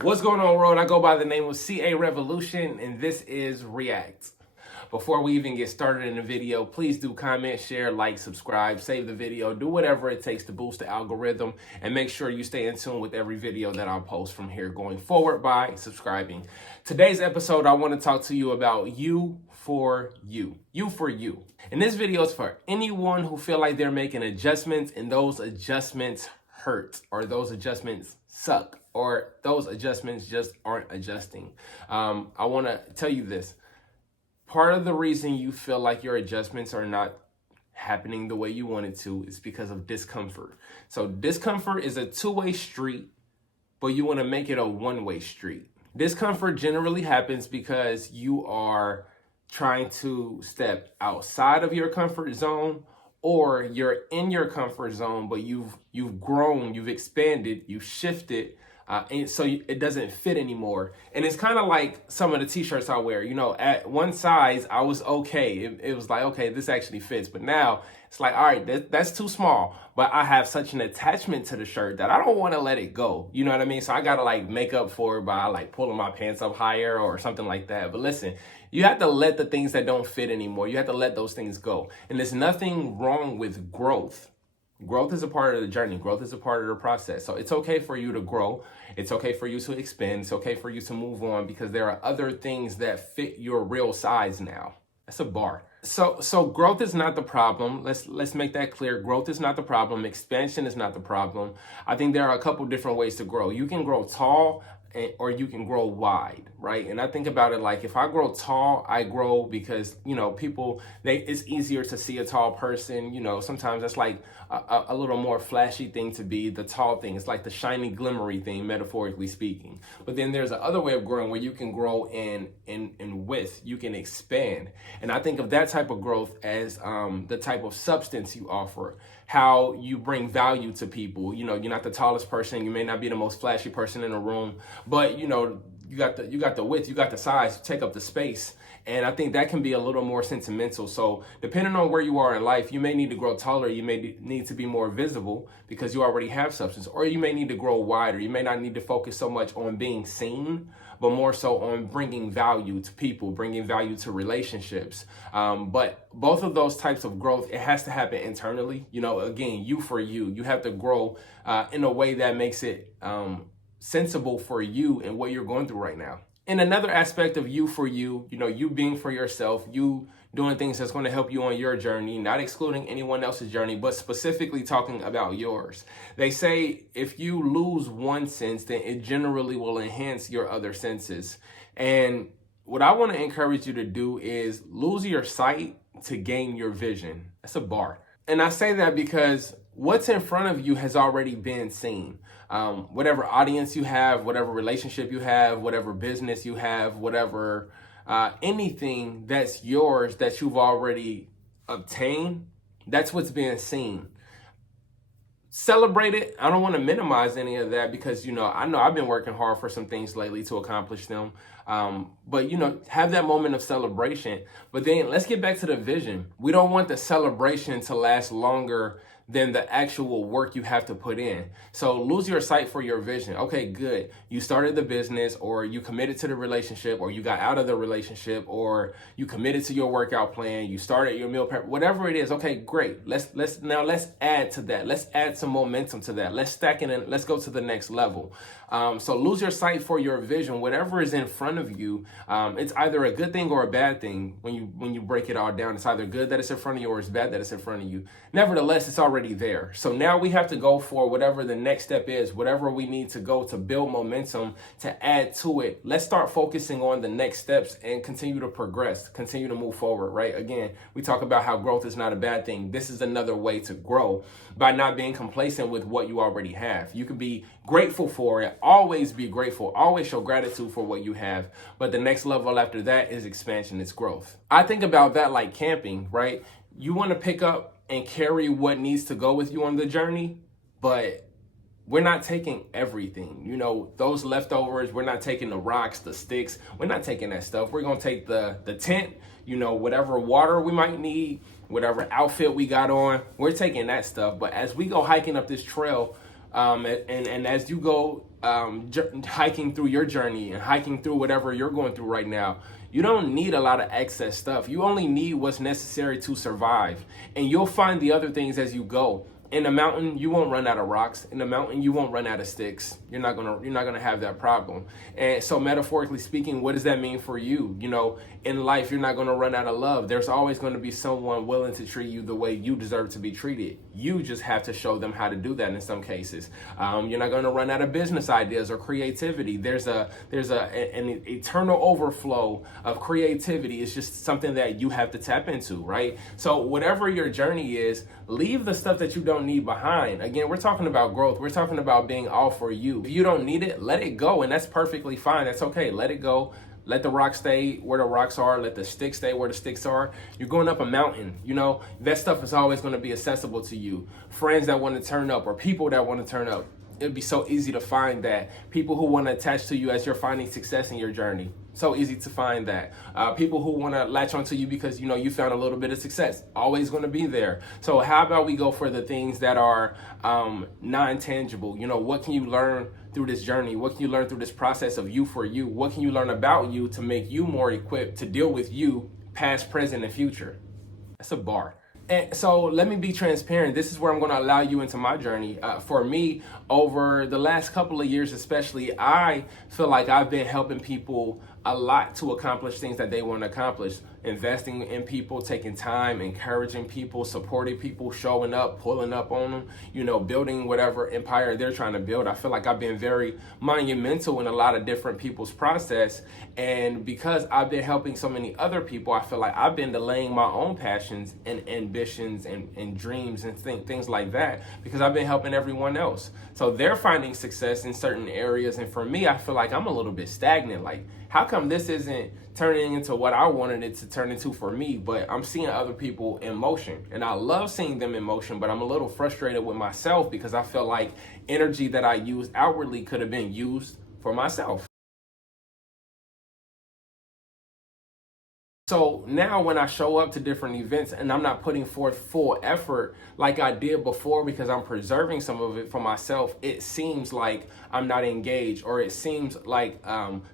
What's going on, world? I go by the name of CA Revolution, and this is React. Before we even get started in the video, please do comment, share, like, subscribe, save the video, do whatever it takes to boost the algorithm, and make sure you stay in tune with every video that I'll post from here going forward by subscribing. Today's episode, I want to talk to you about you for you. You for you. And this video is for anyone who feel like they're making adjustments and those adjustments hurt, or those adjustments suck, or those adjustments just aren't adjusting. I want to tell you this. Part of the reason you feel like your adjustments are not happening the way you want it to is because of discomfort. So discomfort is a two-way street, but you want to make it a one-way street. Discomfort generally happens because you are trying to step outside of your comfort zone, or you're in your comfort zone, but you've grown, you've expanded, you've shifted, and so it doesn't fit anymore. And it's kind of like some of the t-shirts I wear. You know, at one size, I was okay. It was like, okay, this actually fits. But now it's like, all right, that's too small. But I have such an attachment to the shirt that I don't want to let it go. You know what I mean? So I got to like make up for it by like pulling my pants up higher or something like that. But listen, you have to let the things that don't fit anymore, you have to let those things go. And there's nothing wrong with growth. Growth is a part of the journey. Growth is a part of the process. So it's okay for you to grow. It's okay for you to expand. It's okay for you to move on, because there are other things that fit your real size now. That's a bar. So growth is not the problem. Let's make that clear. Growth is not the problem. Expansion is not the problem. I think there are a couple different ways to grow. You can grow tall, or you can grow wide, right? And I think about it like, if I grow tall, I grow because, you know, it's easier to see a tall person. You know, sometimes that's like a little more flashy thing to be the tall thing. It's like the shiny, glimmery thing, metaphorically speaking. But then there's the other way of growing where you can grow in width, you can expand. And I think of that type of growth as the type of substance you offer, how you bring value to people. You know, you're not the tallest person, you may not be the most flashy person in the room, but you know, you got the width, you got the size, you take up the space. And I think that can be a little more sentimental. So depending on where you are in life, you may need to grow taller, you may need to be more visible because you already have substance, or you may need to grow wider. You may not need to focus so much on being seen, but more so on bringing value to people, bringing value to relationships. But both of those types of growth, it has to happen internally. You know, again, you for you. You have to grow in a way that makes it sensible for you and what you're going through right now. And another aspect of you for you, you know, you being for yourself, you doing things that's going to help you on your journey, not excluding anyone else's journey, but specifically talking about yours. They say if you lose one sense, then it generally will enhance your other senses. And what I want to encourage you to do is lose your sight to gain your vision. That's a bar. And I say that because what's in front of you has already been seen. Whatever audience you have, whatever relationship you have, whatever business you have, whatever anything that's yours that you've already obtained, that's what's being seen. Celebrate it. I don't want to minimize any of that because, you know I've been working hard for some things lately to accomplish them. But, you know, have that moment of celebration. But then let's get back to the vision. We don't want the celebration to last longer than the actual work you have to put in. So lose your sight for your vision. Okay, good. You started the business, or you committed to the relationship, or you got out of the relationship, or you committed to your workout plan, you started your meal prep, whatever it is. Okay, great. Let's add to that. Let's add some momentum to that. Let's stack it and let's go to the next level. So lose your sight for your vision. Whatever is in front of you, it's either a good thing or a bad thing. When you break it all down, it's either good that it's in front of you or it's bad that it's in front of you. Nevertheless, it's already there. So now we have to go for whatever the next step is, whatever we need to go to build momentum, to add to it. Let's start focusing on the next steps and continue to progress, continue to move forward, right? Again, we talk about how growth is not a bad thing. This is another way to grow by not being complacent with what you already have. You can be grateful for it. Always be grateful. Always show gratitude for what you have. But the next level after that is expansion, it's growth. I think about that like camping, right? You want to pick up and carry what needs to go with you on the journey, but we're not taking everything. You know, those leftovers, we're not taking the rocks, the sticks. We're not taking that stuff. We're going to take the tent, you know, whatever water we might need, whatever outfit we got on, we're taking that stuff. But as we go hiking up this trail, and as you go hiking through your journey and hiking through whatever you're going through right now, you don't need a lot of excess stuff. You only need what's necessary to survive, and you'll find the other things as you go. In the mountain, you won't run out of rocks. In the mountain, you won't run out of sticks. You're not gonna have that problem. And so, metaphorically speaking, what does that mean for you? You know, in life, you're not gonna run out of love. There's always gonna be someone willing to treat you the way you deserve to be treated. You just have to show them how to do that. In some cases, you're not gonna run out of business ideas or creativity. There's an eternal overflow of creativity. It's just something that you have to tap into, right? So, whatever your journey is, leave the stuff that you don't need behind. Again, we're talking about growth. We're talking about being all for you. If you don't need it, let it go, and that's perfectly fine. That's okay. Let it go. Let the rocks stay where the rocks are. Let the sticks stay where the sticks are. You're going up a mountain. You know, that stuff is always going to be accessible to you. Friends that want to turn up or people that want to turn up. It'd be so easy to find that. People who want to attach to you as you're finding success in your journey. So easy to find that. People who want to latch onto you because, you know, you found a little bit of success. Always going to be there. So how about we go for the things that are non-tangible? You know, what can you learn through this journey? What can you learn through this process of you for you? What can you learn about you to make you more equipped to deal with you, past, present, and future? That's a bar. And so let me be transparent. This is where I'm going to allow you into my journey. For me, over the last couple of years especially, I feel like I've been helping people a lot to accomplish things that they want to accomplish. Investing in people, taking time, encouraging people, supporting people, showing up, pulling up on them, you know, building whatever empire they're trying to build. I feel like I've been very monumental in a lot of different people's process. And because I've been helping so many other people, I feel like I've been delaying my own passions and ambitions and dreams and things like that because I've been helping everyone else. So they're finding success in certain areas. And for me, I feel like I'm a little bit stagnant. Like, how come this isn't turning into what I wanted it to turn into for me? But I'm seeing other people in motion, and I love seeing them in motion, but I'm a little frustrated with myself because I feel like energy that I used outwardly could have been used for myself. So now when I show up to different events and I'm not putting forth full effort like I did before because I'm preserving some of it for myself, it seems like I'm not engaged, or it seems like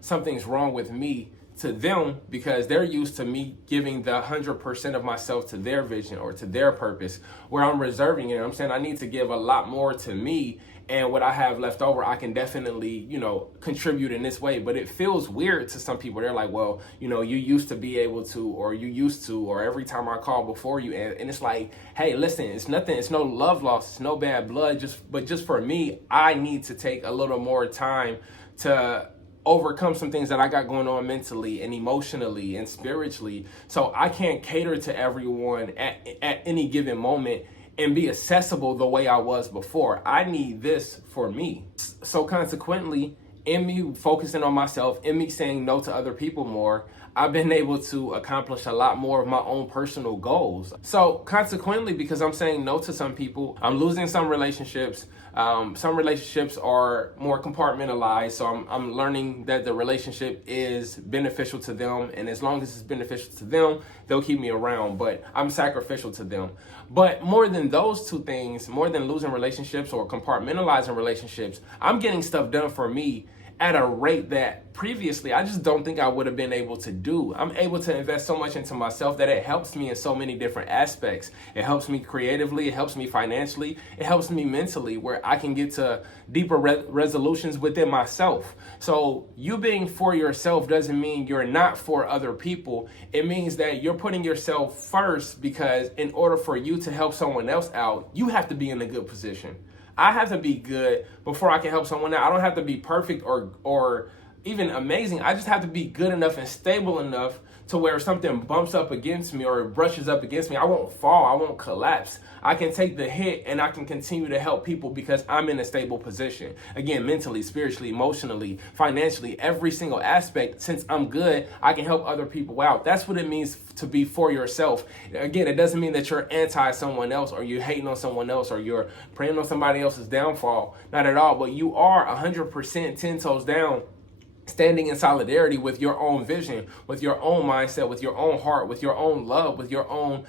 something's wrong with me to them because they're used to me giving the 100% of myself to their vision or to their purpose, where I'm reserving it. I'm saying I need to give a lot more to me, and what I have left over, I can definitely, you know, contribute in this way. But it feels weird to some people. They're like, well, you know, you used to be able to, or you used to, or every time I call before you. And it's like, hey, listen, it's nothing. It's no love lost. It's no bad blood. But just for me, I need to take a little more time to overcome some things that I got going on mentally and emotionally and spiritually. So I can't cater to everyone at any given moment and be accessible the way I was before. I need this for me. So consequently, in me focusing on myself, in me saying no to other people more, I've been able to accomplish a lot more of my own personal goals. So consequently, because I'm saying no to some people, I'm losing some relationships. Some relationships are more compartmentalized. So I'm learning that the relationship is beneficial to them. And as long as it's beneficial to them, they'll keep me around. But I'm sacrificial to them. But more than those two things, more than losing relationships or compartmentalizing relationships, I'm getting stuff done for me at a rate that previously I just don't think I would have been able to do. I'm able to invest so much into myself that it helps me in so many different aspects. It helps me creatively, it helps me financially, it helps me mentally, where I can get to deeper resolutions within myself. So you being for yourself doesn't mean you're not for other people. It means that you're putting yourself first, because in order for you to help someone else out, you have to be in a good position. I have to be good before I can help someone out. I don't have to be perfect or even amazing. I just have to be good enough and stable enough to where if something bumps up against me or brushes up against me, I won't fall, I won't collapse. I can take the hit and I can continue to help people because I'm in a stable position. Again, mentally, spiritually, emotionally, financially, every single aspect. Since I'm good, I can help other people out. That's what it means to be for yourself. Again, it doesn't mean that you're anti someone else or you're hating on someone else or you're praying on somebody else's downfall. Not at all. But you are 100% 10 toes down, standing in solidarity with your own vision, with your own mindset, with your own heart, with your own love, with your own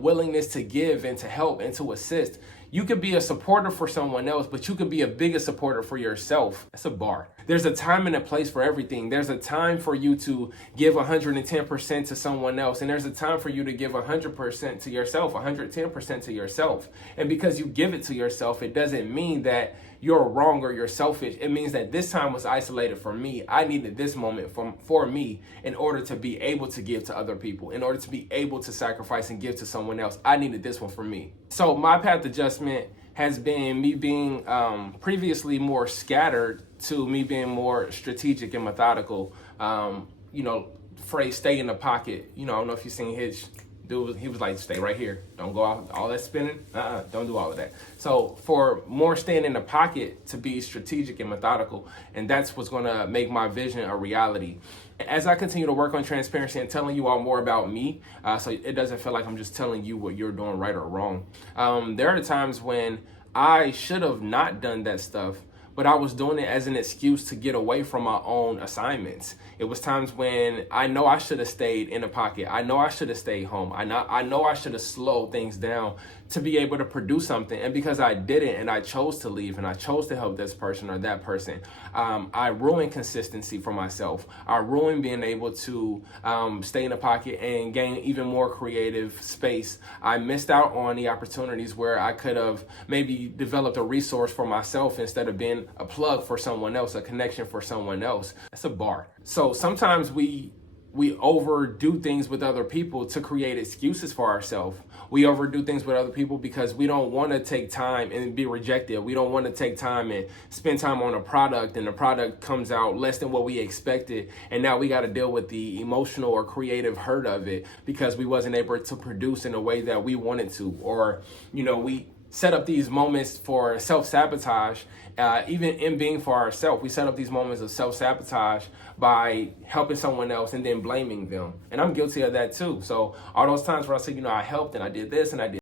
willingness to give and to help and to assist. You could be a supporter for someone else, but you could be a bigger supporter for yourself. That's a bar. There's a time and a place for everything. There's a time for you to give 110% to someone else, and there's a time for you to give 100% to yourself, 110% to yourself. And because you give it to yourself, it doesn't mean that you're wrong or you're selfish. It means that this time was isolated for me. I needed this moment for me in order to be able to give to other people, in order to be able to sacrifice and give to someone else. I needed this one for me. So my path adjustment has been me being previously more scattered to me being more strategic and methodical. Phrase stay in the pocket. I don't know if you've seen Hitch. Dude, he was like, stay right here. Don't go out, all that spinning. Don't do all of that. So for more staying in the pocket, to be strategic and methodical, and that's what's gonna make my vision a reality. As I continue to work on transparency and telling you all more about me, so it doesn't feel like I'm just telling you what you're doing right or wrong. There are times when I should have not done that stuff, but I was doing it as an excuse to get away from my own assignments. It was times when I know I should have stayed in the pocket. I know I should have stayed home. I know I should have slowed things down to be able to produce something. And because I didn't, and I chose to leave, and I chose to help this person or that person, I ruined consistency for myself. I ruined being able to stay in the pocket and gain even more creative space. I missed out on the opportunities where I could have maybe developed a resource for myself instead of being a plug for someone else, a connection for someone else. That's a bar. So sometimes we overdo things with other people to create excuses for ourselves. We overdo things with other people because we don't want to take time and be rejected. We don't want to take time and spend time on a product, and the product comes out less than what we expected. And now we got to deal with the emotional or creative hurt of it because we wasn't able to produce in a way that we wanted to. Or, we set up these moments for self-sabotage, even in being for ourselves. We set up these moments of self-sabotage by helping someone else and then blaming them. And I'm guilty of that too. So all those times where I say, I helped and I did this and I did